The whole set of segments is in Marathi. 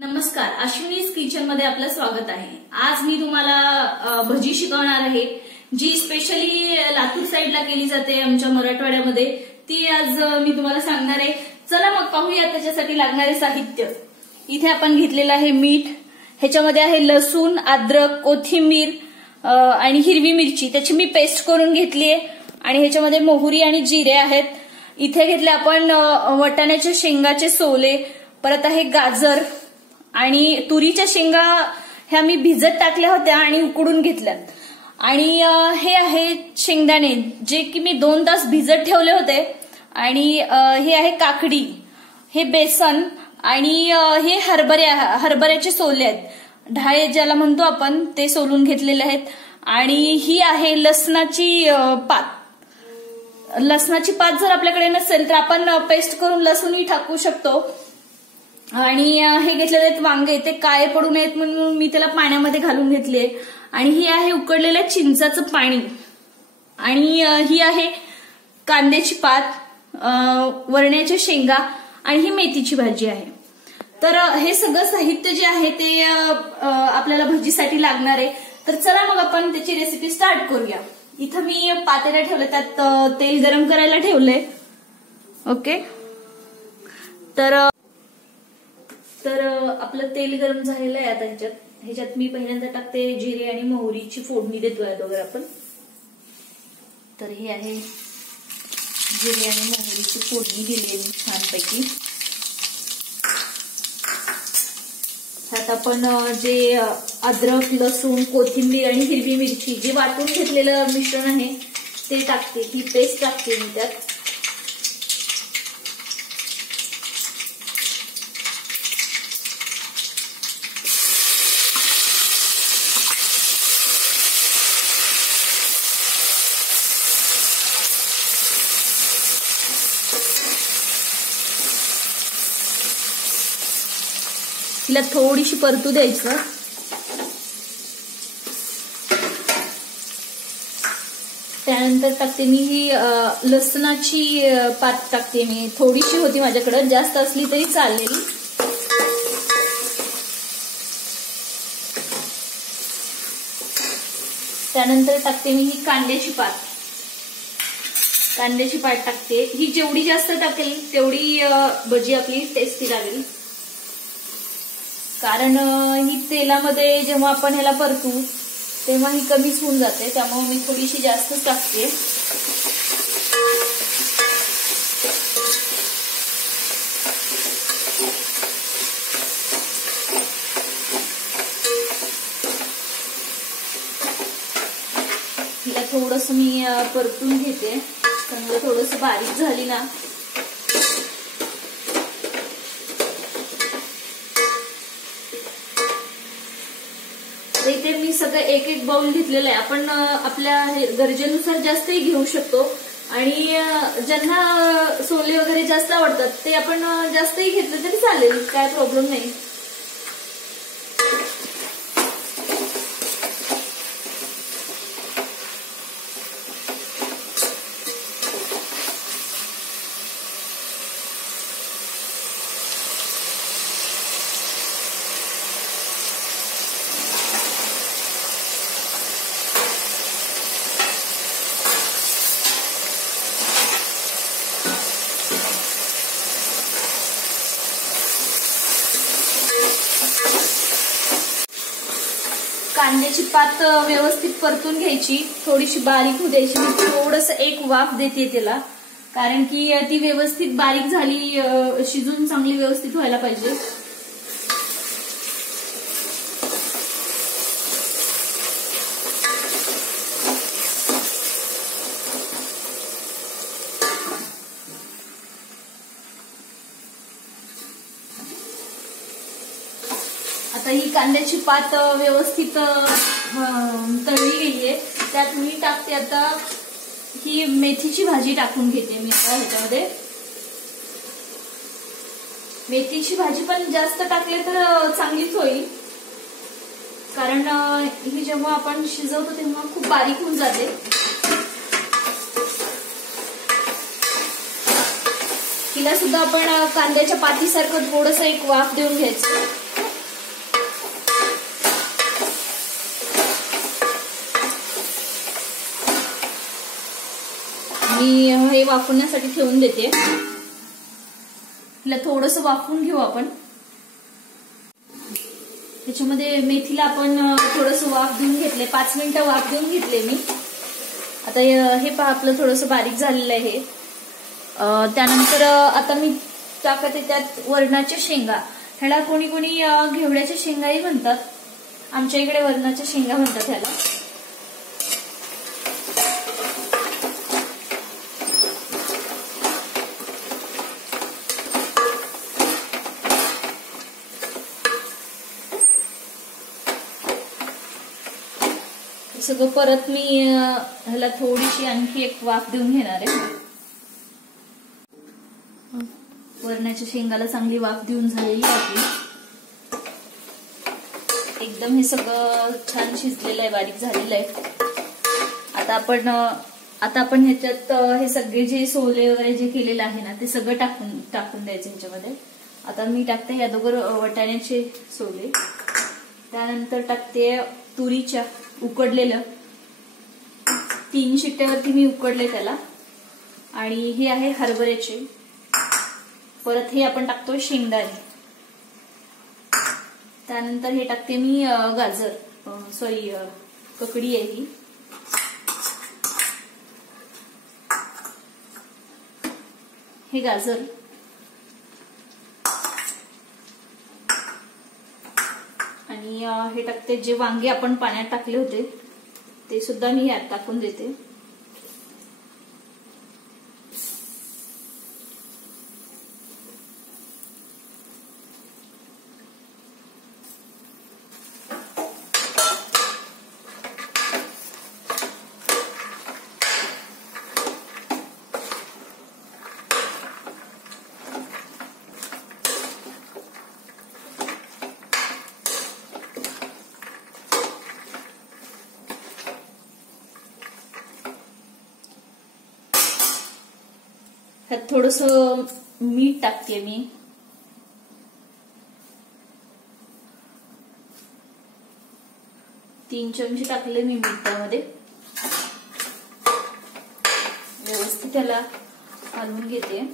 नमस्कार, अश्विनीज किचन मध्ये आपलं स्वागत आहे। आज मी तुम्हाला भजी शिकवणार आहे, जी स्पेशली लातूर साइडला केली जाते आमच्या मराठवाड्यामध्ये। ती आज मी तुम्हाला सांगणार आहे। चला मग पाहूया त्याच्यासाठी लागणारे साहित्य। इथे आपण घेतलेलं आहे मीठ, ह्याच्यामध्ये आहे लसूण, अद्रक, कोथिंबीर आणि हिरवी मिरची, त्याची मी पेस्ट करून घेतली आहे। आणि ह्याच्यामध्ये मोहरी आणि जिरे आहेत। इथे घेतले आपण वटाण्याच्या शेंगाचे सोले, परत आहे गाजर आणि तुरीच्या शेंगा, ह्या मी भिजत टाकल्या होत्या आणि उकडून घेतल्यात। आणि हे आहे शेंगदाणे, जे की मी 2 तास भिजत ठेवले होते। आणि हे आहे काकडी, हे बेसन आणि हे हरभऱ्याचे सोले आहेत, ढाळे ज्याला म्हणतो आपण, ते सोलून घेतलेले आहेत। आणि ही आहे लसणाची पात। लसणाची पात जर आपल्याकडे नसेल तर आपण पेस्ट करून लसूणही टाकू शकतो। आणि हे घेतलेले आहेत वांगे, ते काळे पडू नयेत म्हणून मी त्याला पाण्यामध्ये घालून घेतले। आणि ही आहे उकडलेल्या चिंचाचं पाणी। आणि ही आहे कांद्याची पात, वरण्याच्या शेंगा आणि ही मेथीची भाजी आहे। तर हे सगळं साहित्य जे आहे ते आपल्याला भजीसाठी लागणार आहे। तर चला मग आपण त्याची रेसिपी स्टार्ट करूया। इथं मी पातेला ठेवलं, त्यात तेल गरम करायला ठेवलंय। ओके, तर आपलं तेल गरम झालेलं आहे। आता ह्याच्यात मी पहिल्यांदा टाकते जिरे आणि मोहरीची फोडणी देतोय अगोदर आपण। तर हे आहे जिरे आणि मोहरीची फोडणी दिली मी छानपैकी। ह्यात आपण जे अद्रक, लसूण, कोथिंबीर आणि हिरवी मिरची, जे वाटून घेतलेलं मिश्रण आहे ते टाकते, ही पेस्ट टाकते मी त्यात। हिला थोडीशी परतू द्यायचं। त्यानंतर टाकते मी ही लसणाची पात टाकते मी, थोडीशी होती माझ्याकडे, जास्त असली तरी चालेल। त्यानंतर टाकते मी ही कांद्याची पात टाकते। ही जेवढी जास्त टाकेल तेवढी भजी आपली टेस्टी लागेल, कारण ही तेलामध्ये जेव्हा आपण ह्याला परतू तेव्हा ही कमीच होऊन जाते, त्यामुळे मी थोडीशी जास्तच टाकते। हिला थोडस मी परतून घेते, चांगलं थोडस बारीक झाली ना। इथे मी सगळं एक बाउल घेतलेलं आहे। आपण आपल्या गरजेनुसार जास्तही घेऊ शकतो। आणि ज्यांना सोले वगैरे जास्त आवडतात ते आपण जास्तही घेतलं तरी चालेल, काय प्रॉब्लेम नाही। कांद्याची पात व्यवस्थित परतून घ्यायची, थोडीशी बारीक होऊ द्यायची। मी थोडस एक वाफ देते त्याला, कारण की ती व्यवस्थित बारीक झाली, शिजून चांगली व्यवस्थित व्हायला पाहिजे। आता ही कांद्याची पात व्यवस्थित तळली गेलीये, त्यात मी टाकते आता ही मेथीची भाजी टाकून घेते मी ह्याच्यामध्ये। मेथीची भाजी पण जास्त टाकले तर चांगलीच होईल, कारण ही जेव्हा आपण शिजवतो तेव्हा खूप बारीक होऊन जाते। हिला सुद्धा आपण कांद्याच्या पातीसारखं थोडंसं एक वाफ देऊन घ्यायचं। वाफवण्यासाठी ठेवून देते. हिला थोडंसं वाफवून घेऊ आपण. त्याच्यामध्ये मेथीला आपण थोडंसं वाफ देऊन घेतले, 5 मिनिटं वाफ देऊन घेतले मी. आता हे पहा आपलं थोडंसं बारीक झालेलं आहे. त्यानंतर आता मी टाकते त्यात वरणाच्या शेंगा. ह्याला कोणी कोणी घेवड्याच्या शेंगाही म्हणतात, आमच्या इकडे वरणाच्या शेंगा म्हणतात ह्याला. सगळं परत मी ह्याला थोडीशी आणखी एक वाफ देऊन घेणार आहे. वरणाच्या शेंगाला चांगली वाफ देऊन झालेली आहे. एकदम हे सगळं छान शिजलेलं आहे, बारीक झालेलं आहे. आता आपण ह्याच्यात हे सगळे जे सोले वगैरे जे केलेलं आहे ना ते सगळं टाकून द्यायचं ह्याच्यामध्ये. आता मी टाकते या दोघं वटाण्याचे सोले, त्यानंतर टाकते तुरीच्या उकडलेलं, 3 शिट्ट्यावरती मी उकडले त्याला. आणि हे आहे हरभऱ्याचे. परत हे आपण टाकतो शेंगदाणे. त्यानंतर हे टाकते मी गाजर, ककडी आहे ही. हे गाजर आणि हे टाकते जे वांगे आपण पाण्यात टाकले होते ते सुद्धा मी यात टाकून देते. ह्यात थोडंसं मीठ टाकते मी. तीन चमचे टाकले मी मीठ त्यामध्ये. व्यवस्थित त्याला हलवून घेते.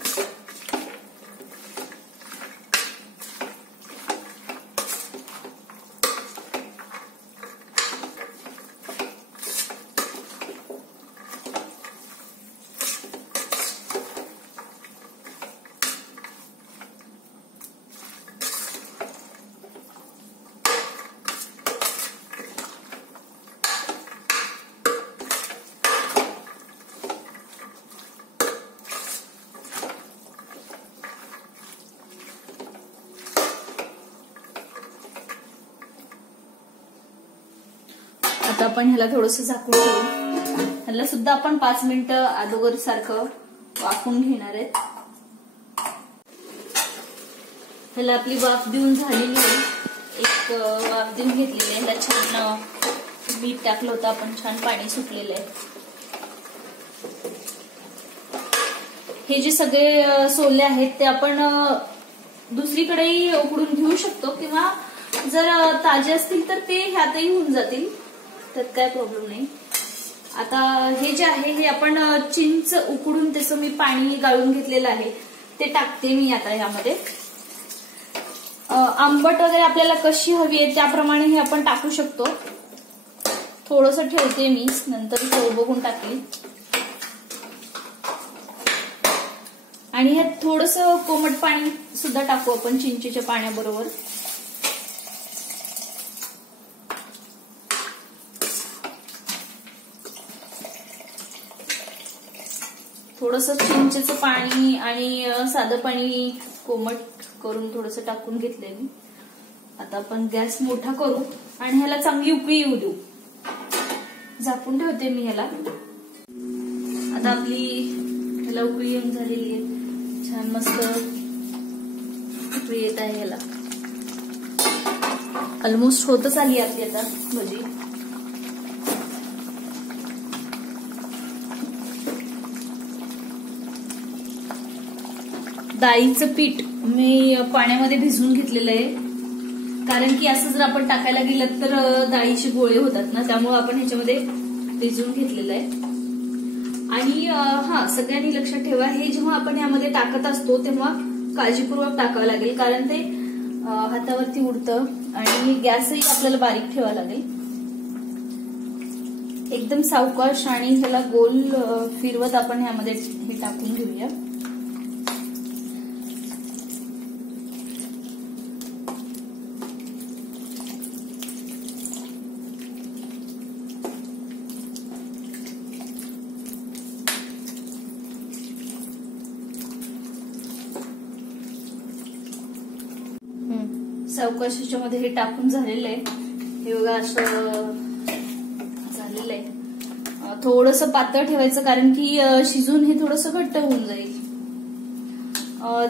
आता आपण ह्याला थोडंसं झाकून ठेवू. ह्याला सुद्धा आपण 5 मिनिटं अगोदर सारखं वाफवून घेणार आहेत. ह्याला आपली वाफ देऊन झालेली आहे. एक वाफ देऊन घेतलेली आहे. ह्याला छान मीठ टाकलं होतं आपण, छान पाणी सुटलेलं आहे. हे जे सगळे सोले आहेत ते आपण दुसरीकडेही उकडून घेऊ शकतो, किंवा जर ताजे असतील तर ते ह्यातही होऊन जातील, त्यात काय प्रॉब्लेम नाही. आता हे जे आहे हे आपण चिंच उकडून त्याचं मी पाणी गाळून घेतलेलं आहे ते टाकते मी आता ह्यामध्ये. आंबट वगैरे आपल्याला कशी हवी आहे त्याप्रमाणे हे आपण टाकू शकतो. थोडंसं ठेवते मी, नंतर चव बघून टाकेल. आणि ह्यात थोडंसं कोमट पाणी सुद्धा टाकू आपण चिंचेच्या पाण्याबरोबर. थोडंसं चिंचेचं पाणी आणि साधं पाणी कोमट करून थोडंसं टाकून घेतलंय मी. आता आपण गॅस मोठा करू आणि ह्याला चांगली उकळी येऊ देऊ. झाकून ठेवते मी ह्याला. आता आपली ह्याला उकळी येऊन झालेली आहे. छान मस्त उकळी येत आहे ह्याला. ऑलमोस्ट होतच आली आपली आता भजी. डाळीचं पीठ मी पाण्यामध्ये भिजवून घेतलेलं आहे, कारण की असं जर आपण टाकायला गेलं तर डाळीचे गोळे होतात ना, त्यामुळे आपण ह्याच्यामध्ये भिजवून घेतलेलं आहे. आणि सगळ्यांनी लक्षात ठेवा, हे जेव्हा आपण यामध्ये टाकत असतो तेव्हा काळजीपूर्वक टाकावं लागेल, कारण ते हातावरती उडतं आणि गॅसही आपल्याला बारीक ठेवावा लागेल. एकदम सावकाश आणि ह्याला गोल फिरवत आपण ह्यामध्ये हे टाकून घेऊया. सावकाश ह्याच्यामध्ये हे टाकून झालेलं आहे. हे बघा असं झालेलं आहे. थोडंसं पातळ ठेवायचं, कारण की शिजून हे थोडंसं घट्ट होऊन जाईल.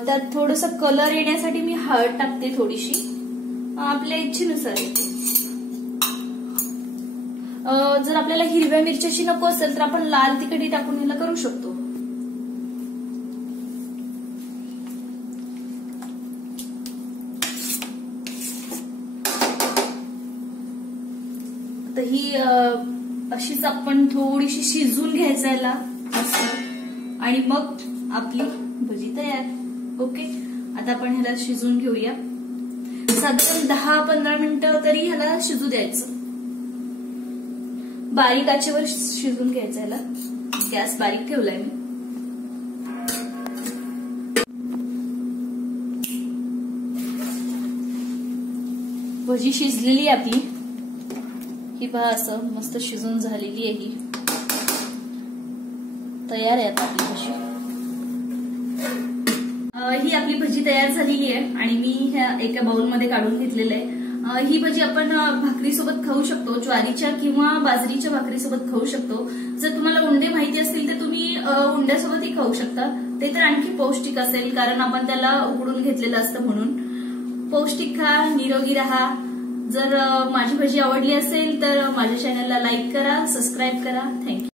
त्यात थोडंसं कलर येण्यासाठी मी हळद टाकते थोडीशी, आपल्या इच्छेनुसार येते. जर आपल्याला हिरव्या मिरच्याची नको असेल तर आपण लाल तिखटही टाकून ह्याला करू शकतो. तर ही अशीच आपण थोडीशी शिजून घ्यायचं याला असं, आणि मग आपली भजी तयार. ओके, आता आपण ह्याला शिजून घेऊया. साधारण 10-15 मिनिटं तरी ह्याला शिजू द्यायचं. बारीक आचेवर शिजून घ्यायचं याला. गॅस बारीक ठेवलाय मी. भजी शिजलेली आहे आपली. ही पहा असं मस्त शिजून झालेली आहे. ही तयार आहे आता आपली भजी. ही आपली भजी तयार झालेली आहे आणि मी ह्या एका बाउलमध्ये काढून घेतलेलं आहे. ही भजी आपण भाकरीसोबत खाऊ शकतो, ज्वारीच्या किंवा बाजरीच्या भाकरीसोबत खाऊ शकतो. जर तुम्हाला उंडे माहिती असतील तर तुम्ही उंड्यासोबतही खाऊ शकता. ते तर आणखी पौष्टिक असेल, कारण आपण त्याला उकडून घेतलेलं असतं म्हणून. पौष्टिक खा, निरोगी राहा. जर माझी भजी आवडली असेल तर माझ्या चॅनलला लाईक करा, सबस्क्राईब करा. थँक्यू.